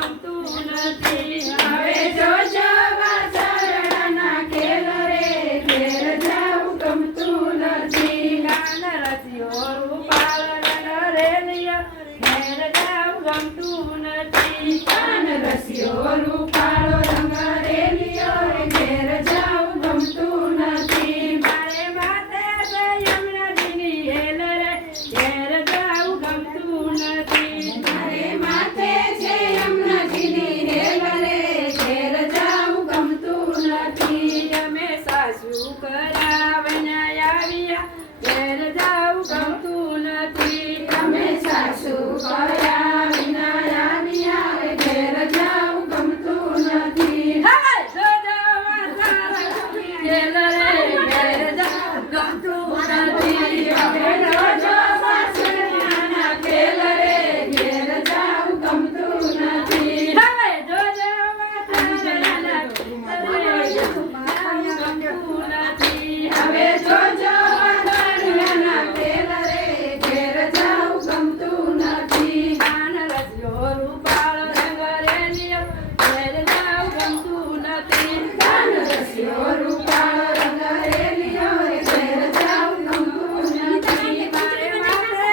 ગમતું નથી. હવે જોજો વાસરડાના ખેલ રે ઘેર જાવું ગમતું નથી. કાન રસિયો રૂપાળ રેલિયો ઘેર જાવું ગમતું નથી. કાન રસિયો રૂપાળો રંગ રેલિયો ઘેર જાવું ગમતું નથી. મારે માથે છે યમુનાજીની હેલ રે ઘેર જાવું ગમતું નથી. મારે માથે છે યમુનાજીની હેલ રે ઘેર જાવું ગમતું નથી. અમે સાસુ કરાવને આવ્યા ઘેર જાવું ગમતું નથી. અમે સાસુ કરાવીને આવ્યા ઘેર જાવું ગમતું નથી. હવે જોજો વાસરડાના ખેલ રે ઘેર જાવું ગમતું નથી. હવે જોજો વાસરડાના ખેલ રે ઘેર જાવું ગમતું નથી. હવે જોજો વાસરડાના ખેલ રે ગમતું નથી. હવે જોજો વાસરડાના ખેલ રે ઘેર જાવું ગમતું નથી. કાન રસિયો રૂપાળો રંગ રેલિયો ઘેર જાવું ગમતું નથી. કાન રસિયો રૂપાળો રંગ રેલિયો ઘેર જાવું ગમતું નથી. મારે માથે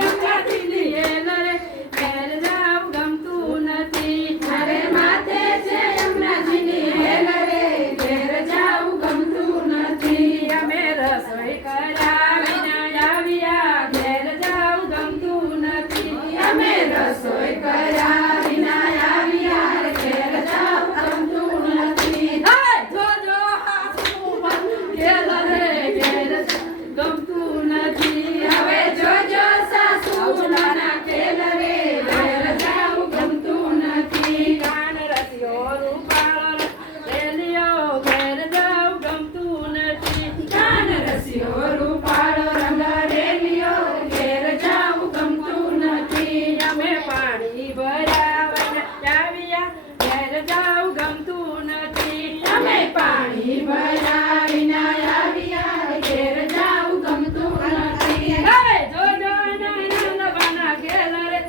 યમુનાજીની હેલ રે ઘેર જાવું ગમતું નથી. મારે માથે છે યમુનાજીની હેલ રે ઘેર જાવું ગમતું નથી. અમે રસોઈ કરાવીને આવ્યા ઘેર જાવું ગમતું નથી. અમે રસોઈ કરાવીને આવ્યા ઘેર જાવું ગમતું નથી. હવે જોજો ખેલ રે ઘેર ગમતું નથી. હવે જોજો સાસુના ખેલ રે ઘેર જાવું ગમતું નથી. કાન રસિયો રૂપાળો રેલિયો ઘેર જાવું ગમતું નથી. કાન રસિયો રૂપાળો રંગ રેલિયો ઘેર જાવું ગમતું નથી. અમે પાણી ભરાવને આવ્યા ઘેર જાવું ગમતું નથી. અમે પાણી ભરાવીને આવ્યા ઘેર જાવું ગમતું નથી. હવે જોજો નાના ખેલ રે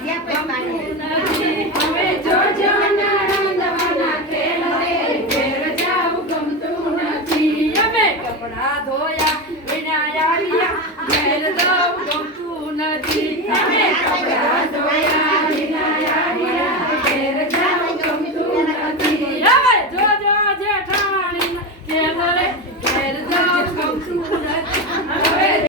ઘેર ગમતું નથી. હવે જોજો નાના ખેલ રે ઘેર જાવું ગમતું નથી. અમે કપડા ધોયા વિના આવ્યા ઘેર જાવું ગમતું